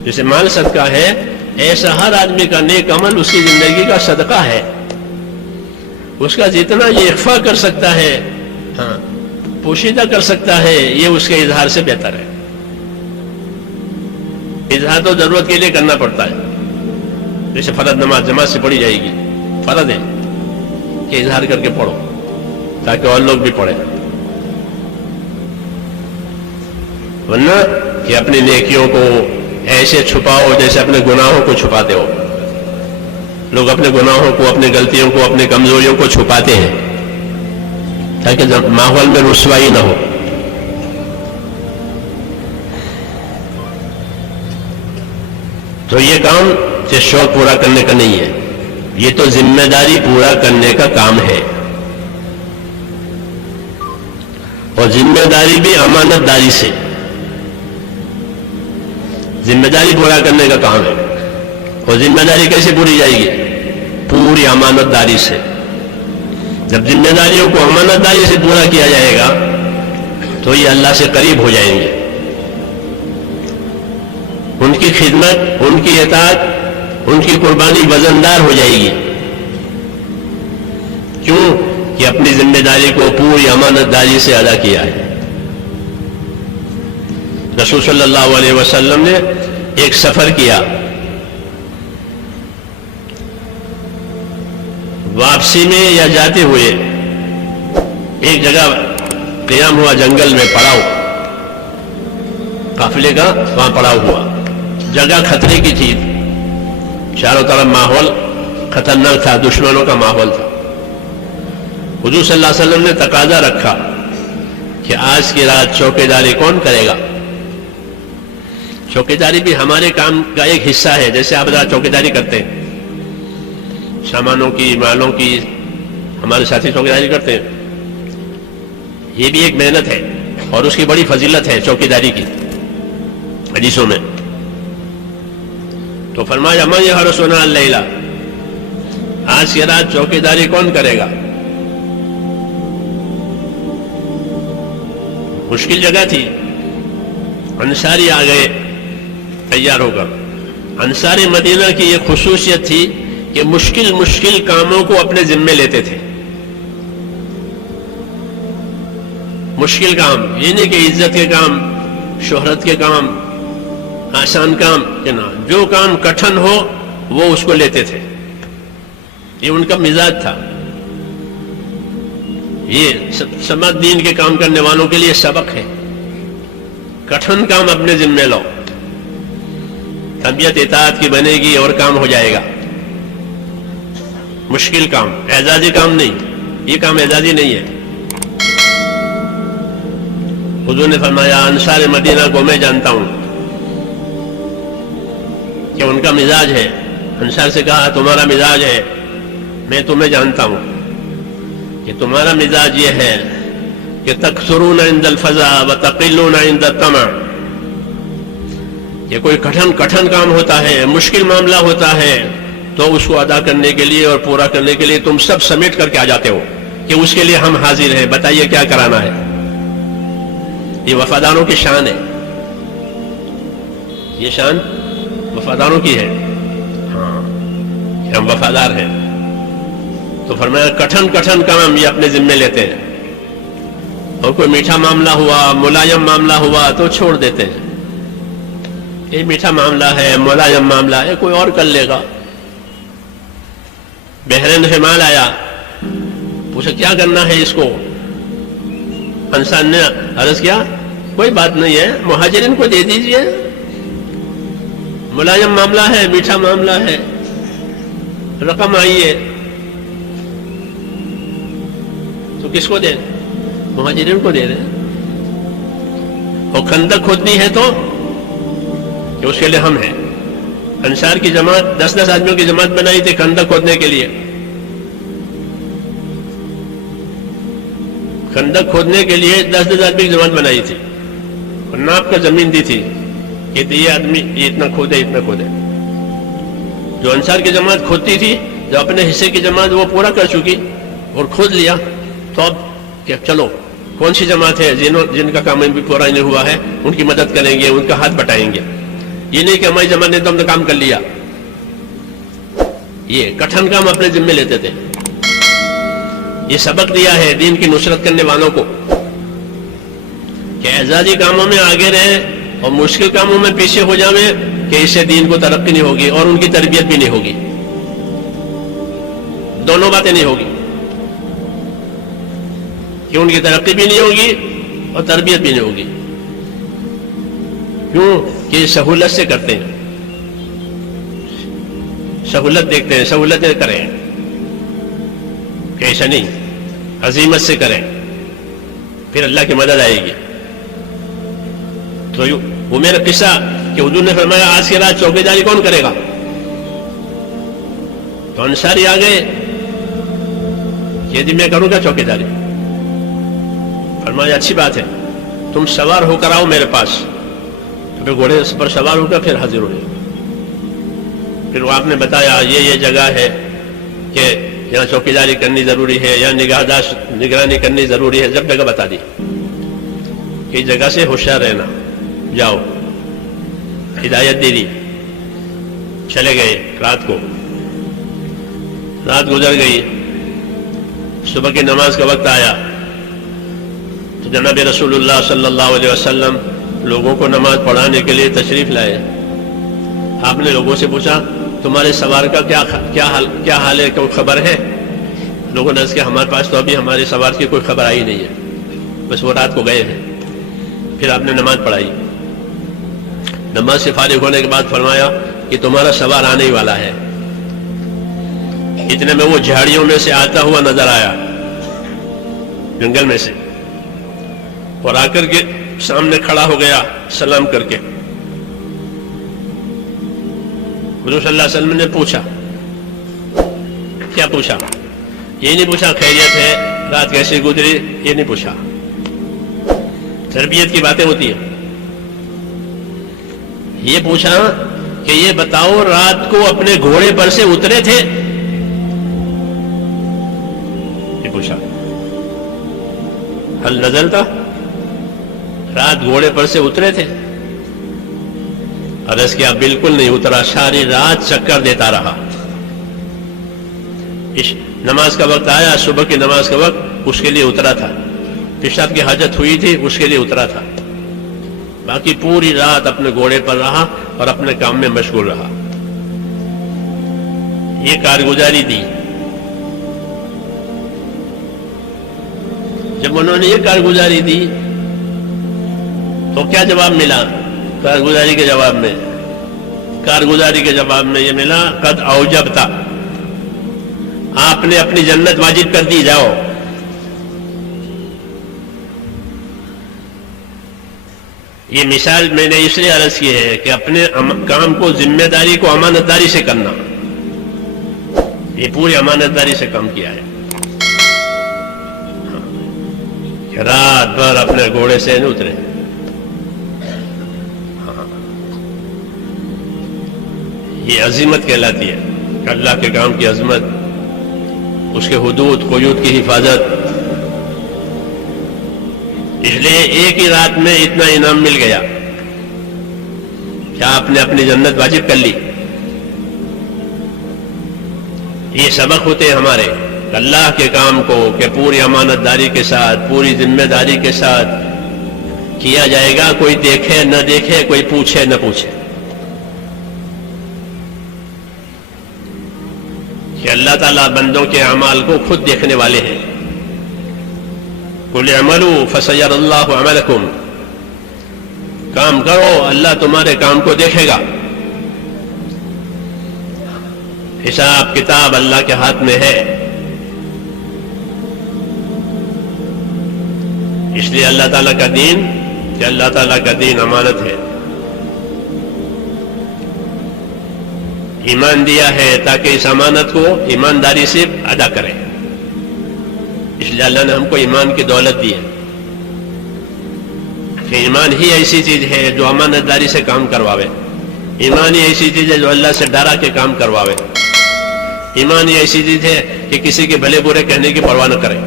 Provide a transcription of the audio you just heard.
جیسے مال صدقہ ہے، ایسا ہر آدمی کا نیک عمل اس کی زندگی کا صدقہ ہے. اس کا جتنا یہ اخفا کر سکتا ہے، ہاں پوشیدہ کر سکتا ہے، یہ اس کے اظہار سے بہتر ہے. اظہار تو ضرورت کے لیے کرنا پڑتا ہے. جیسے فرض نماز جماعت سے پڑھی جائے گی، فرض ہے کہ اظہار کر کے پڑھو تاکہ اور لوگ بھی پڑھیں. ورنہ کہ اپنی نیکیوں کو ایسے چھپاؤ جیسے اپنے گناہوں کو چھپاتے ہو. لوگ اپنے گناہوں کو، اپنے غلطیوں کو، اپنے کمزوریوں کو چھپاتے ہیں تاکہ ماحول میں رسوائی نہ ہو. تو یہ کام صرف شوق پورا کرنے کا نہیں ہے، یہ تو ذمہ داری پورا کرنے کا کام ہے. اور ذمہ داری بھی امانت داری سے. ذمہ داری پورا کرنے کا کام ہے. اور ذمہ داری کیسے پوری جائے گی؟ پوری امانت داری سے. جب ذمہ داریوں کو امانت داری سے پورا کیا جائے گا تو یہ اللہ سے قریب ہو جائیں گے. ان کی خدمت، ان کی اطاعت، ان کی قربانی وزندار ہو جائے گی. کیوں کہ اپنی ذمہ داری کو پوری امانت داری سے ادا کیا ہے. رسول صلی اللہ علیہ وسلم نے ایک سفر کیا، واپسی میں یا جاتے ہوئے ایک جگہ قیام ہوا، جنگل میں پڑاؤ، قافلے کا وہاں پڑاؤ ہوا. جگہ خطرے کی تھی، چاروں طرف ماحول خطرناک تھا، دشمنوں کا ماحول تھا. حضور صلی اللہ علیہ وسلم نے تقاضا رکھا کہ آج کی رات چوکیداری کون کرے گا؟ چوکیداری بھی ہمارے کام کا ایک حصہ ہے. جیسے آپ چوکیداری کرتے ہیں، سامانوں کی، مالوں کی، ہمارے ساتھی چوکیداری کرتے ہیں. یہ بھی ایک محنت ہے اور اس کی بڑی فضیلت ہے چوکیداری کی حدیثوں میں. تو فرمایا من یحرسنا اللیلہ، آج کی رات چوکیداری کون کرے گا؟ مشکل جگہ تھی، انصاری آ گئے تیار ہو کر. انصاری مدینہ کی یہ خصوصیت تھی کہ مشکل کاموں کو اپنے ذمے لیتے تھے. مشکل کام یہ نہیں کہ عزت کے کام، شہرت کے کام، آسان کام کہ نہ، جو کام کٹھن ہو وہ اس کو لیتے تھے. یہ ان کا مزاج تھا. یہ سماج دین کے کام کرنے والوں کے لیے سبق ہے. کٹھن کام اپنے ذمے لو، طبیعت اطاعت کی بنے گی اور کام ہو جائے گا. مشکل کام، اعزازی کام نہیں، یہ کام اعزازی نہیں ہے. حضور نے فرمایا انصار مدینہ کو میں جانتا ہوں کہ ان کا مزاج ہے. انصار سے کہا تمہارا مزاج ہے، میں تمہیں جانتا ہوں کہ تمہارا مزاج یہ ہے کہ تکثرون عند الفزع وتقلون عند الطمع. یہ کوئی کٹھن کام ہوتا ہے، مشکل معاملہ ہوتا ہے تو اس کو ادا کرنے کے لیے اور پورا کرنے کے لیے تم سب سمیٹ کر کے آ جاتے ہو کہ اس کے لیے ہم حاضر ہیں، بتائیے کیا کرانا ہے. یہ وفاداروں کی شان ہے. یہ شان وفاداروں کی ہے، ہاں کہ ہم وفادار ہیں. تو فرمایا کٹھن کام یہ اپنے ذمے لیتے ہیں. اور کوئی میٹھا معاملہ ہوا، ملائم معاملہ ہوا تو چھوڑ دیتے ہیں. یہ میٹھا معاملہ ہے، ملائم معاملہ ہے، کوئی اور کر لے گا. بحرین سے مال آیا، پوچھا کیا کرنا ہے اس کو؟ انصار نے عرض کیا کوئی بات نہیں ہے، مہاجرین کو دے دیجئے. ملائم معاملہ ہے، میٹھا معاملہ ہے، رقم آئی ہے تو کس کو دیں؟ مہاجرین کو دے دیں. اور خندق کھودنی ہے تو کہ اس کے لیے ہم ہیں. انصار کی جماعت 10 آدمیوں کی جماعت بنائی تھی خندق کھودنے کے لیے. خندق کھودنے کے لیے 10 آدمی کی جماعت بنائی تھی اور ناپ کا زمین دی تھی کہ یہ آدمی یہ اتنا کھودے اتنا کھودے. جو انصار کی جماعت کھودتی تھی، جو اپنے حصے کی جماعت وہ پورا کر چکی اور کھود لیا، تو اب کہ چلو کون سی جماعت ہے جن کا کام بھی پورا نہیں ہوا ہے ان کی مدد کریں گے، ان کا ہاتھ بٹائیں گے. یہ نہیں کہ ہماری زمانے تو ہم نے کام کر لیا. یہ کٹھن کام اپنے ذمے لیتے تھے. یہ سبق دیا ہے دین کی نصرت کرنے والوں کو کہ اعزازی کاموں میں آگے رہیں اور مشکل کاموں میں پیچھے ہو جاویں کہ اس سے دین کو ترقی نہیں ہوگی اور ان کی تربیت بھی نہیں ہوگی. دونوں باتیں نہیں ہوگی کہ ان کی ترقی بھی نہیں ہوگی اور تربیت بھی نہیں ہوگی. کیوں کہ سہولت سے کرتے ہیں, سہولت دیکھتے ہیں, سہولتیں کریں کہ ایسا نہیں, عزیمت سے کریں پھر اللہ کی مدد آئے گی. تو وہ میرا قصہ کہ حضور نے فرمایا آج کے رات چوکی داری کون کرے گا؟ تو انصاری آ گئے, یہ جی میں کروں گا چوکی داری. فرمایا اچھی بات ہے, تم سوار ہو کر آؤ میرے پاس. پھر گھوڑے پر سوار ہو کر پھر حاضر ہوئے. پھر وہ آپ نے بتایا یہ جگہ ہے کہ یہاں چوکی داری کرنی ضروری ہے, یہاں نگرانی کرنی ضروری ہے. جب جگہ بتا دی کہ جگہ سے ہوشیار رہنا, جاؤ, ہدایت دے دی. چلے گئے. رات گزر گئی. صبح کی نماز کا وقت آیا تو جناب رسول اللہ صلی اللہ علیہ وسلم لوگوں کو نماز پڑھانے کے لیے تشریف لائے. آپ نے لوگوں سے پوچھا تمہارے سوار کا کیا حال ہے, کوئی خبر ہے؟ لوگوں نے کہا ہمارے پاس تو ابھی ہمارے سوار کی کوئی خبر آئی نہیں ہے, بس وہ رات کو گئے ہیں. پھر آپ نے نماز پڑھائی. نماز سے فارغ ہونے کے بعد فرمایا کہ تمہارا سوار آنے ہی والا ہے. اتنے میں وہ جھاڑیوں میں سے آتا ہوا نظر آیا, جنگل میں سے, اور آ کر کے سامنے کھڑا ہو گیا سلام کر کے. حضور صلی اللہ علیہ وسلم نے پوچھا, کیا پوچھا؟ یہ نہیں پوچھا خیریت ہے, رات کیسے گزری, یہ نہیں پوچھا. تربیت کی باتیں ہوتی ہیں. یہ پوچھا کہ یہ بتاؤ رات کو اپنے گھوڑے پر سے اترے تھے؟ یہ پوچھا. حل نزلتا, رات گھوڑے پر سے اترے تھے؟ عرض کیا بالکل نہیں اترا, ساری رات چکر دیتا رہا. نماز کا وقت آیا, صبح کی نماز کا وقت, اس کے لیے اترا تھا. پیشاب کی حاجت ہوئی تھی, اس کے لیے اترا تھا. باقی پوری رات اپنے گھوڑے پر رہا اور اپنے کام میں مشغول رہا. یہ کارگزاری دی. جب انہوں نے یہ کارگزاری دی تو کیا جواب ملا؟ کارگزاری کے جواب میں یہ ملا قد اوجبتا, آپ نے اپنی جنت واجب کر دی, جاؤ. یہ مثال میں نے اس لیے عرض کی ہے کہ اپنے کام کو, ذمہ داری کو امانت داری سے کرنا. یہ پوری امانت داری سے کام کیا ہے. رات بھر اپنے گھوڑے سے نہیں اترے. یہ عظمت کہلاتی ہے کہ اللہ کے کام کی عظمت, اس کے حدود قیود کی حفاظت. اس لیے ایک ہی رات میں اتنا انعام مل گیا کہ آپ نے اپنی جنت واجب کر لی. یہ سبق ہوتے ہیں ہمارے اللہ کے کام کو کہ پوری امانت داری کے ساتھ, پوری ذمہ داری کے ساتھ کیا جائے گا. کوئی دیکھے نہ دیکھے, کوئی پوچھے نہ پوچھے. کہ اللہ تعالیٰ بندوں کے اعمال کو خود دیکھنے والے ہیں. قُلْ اعْمَلُوا فَسَيَرَى اللَّهُ عَمَلَكُمْ, کام کرو اللہ تمہارے کام کو دیکھے گا. حساب کتاب اللہ کے ہاتھ میں ہے. اس لیے اللہ تعالیٰ کا دین, کہ اللہ تعالیٰ کا دین امانت ہے. ایمان دیا ہے تاکہ اس امانت کو ایمانداری سے ادا کریں. اس لیے اللہ نے ہم کو ایمان کی دولت دی ہے کہ ایمان ہی ایسی چیز ہے جو امانت داری سے کام کرواوے. ایمان ہی ایسی چیز ہے جو اللہ سے ڈرا کے کام کرواوے. ایمان ہی ایسی چیز ہے کہ کسی کے بھلے برے کہنے کی پرواہ نہ کرے.